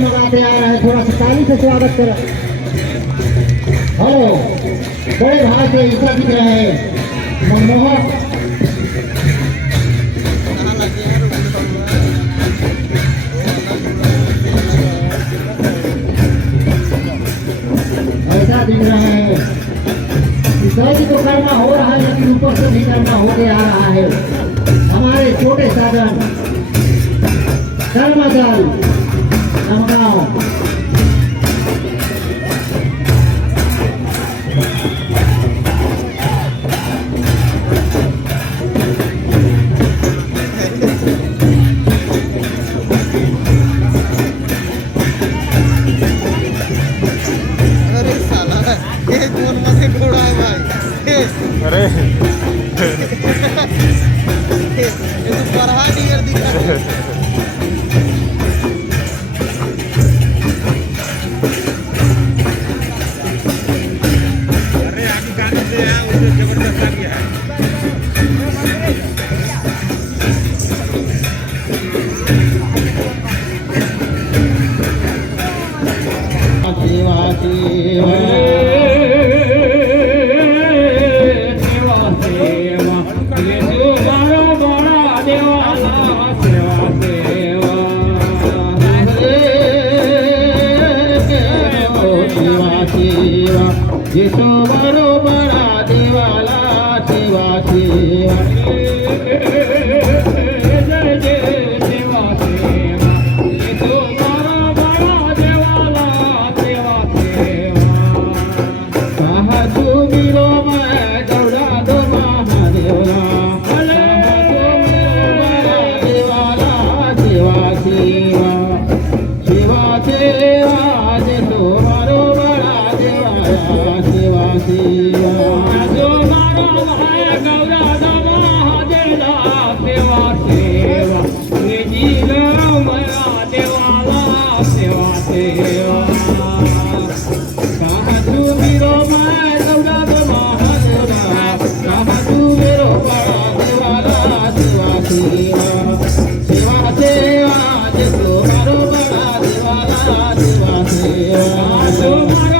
लगाते आ रहे हैं, थोड़ा सा ताली से स्वागत करें। हेलो, बड़े भाई से ईसा दिख रहे हैं, मनमोहक ऐसा दिख रहा है। ईसाई तो करना हो रहा है, लेकिन ऊपर से भी करना होते आ रहा है। हमारे छोटे साधन कर्मचारी नमगांव अरे ये तो पढ़ा नहीं कर दिखा। अरे आगे गाने से है, उसे जबरदस्त आ गया है। यीशु बरोबर देवाला सेवा सेवा जय जय सेवा सेवा यीशु बरोबर देवाला सेवा सेवा कहा तू मिलो मैं दौड़ा दो महादेवला देवाला सेवा सेवा सेवा सेवा यीशु बरोबर सेवा सेवा जो मारो है गौरा दमा देला सेवा सेवा निजी मरा देवाला सेवा सेवा कहा तू मेरो मैं गौरा दमा देला कहा तू मेरो बड़ा देवाला सेवा सेवा सेवा सेवा जो मारो बड़ा देवाला सेवा सेवा जो मारो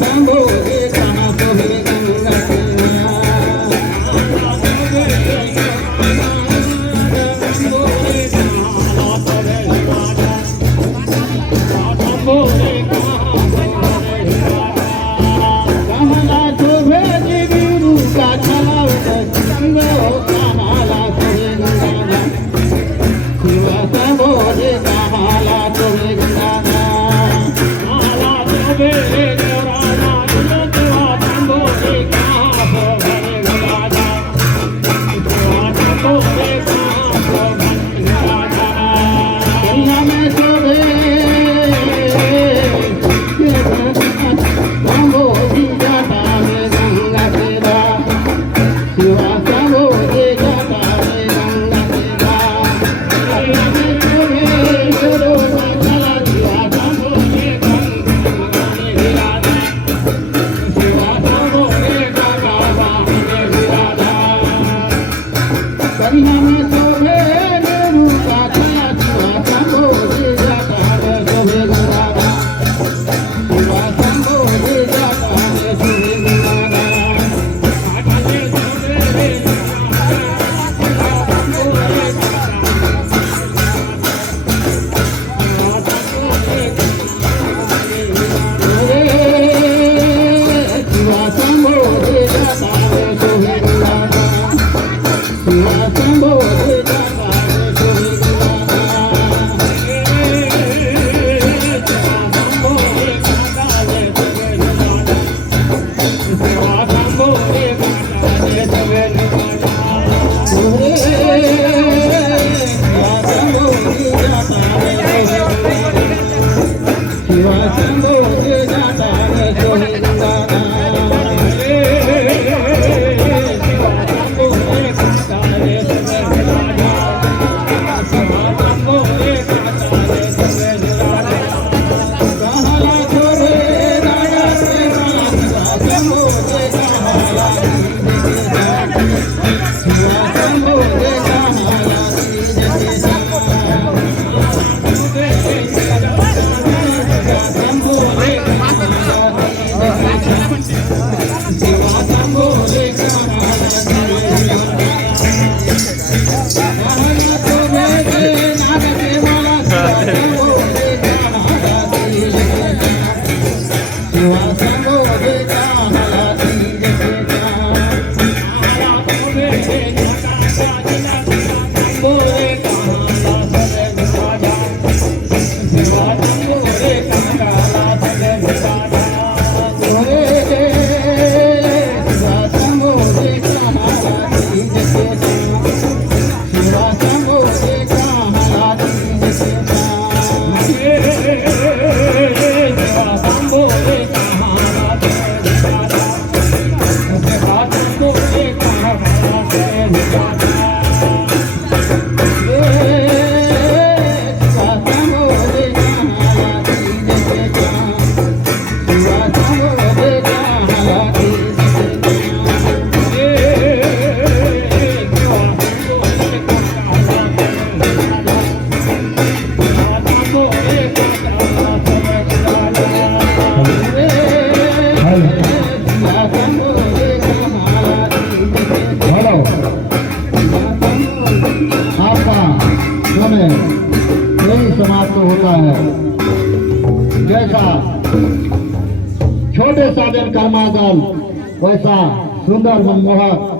शंभो रे कहाँ सोहे गंगा किनारा कमला शोभे गुरु का छलाव संग कमला सोहे गंगा शिव शंभो रे कमला सोहे गंगा माला शोभे समाप्त होता है। जैसा छोटे साधन कर्मादल वैसा सुंदर मनमोहक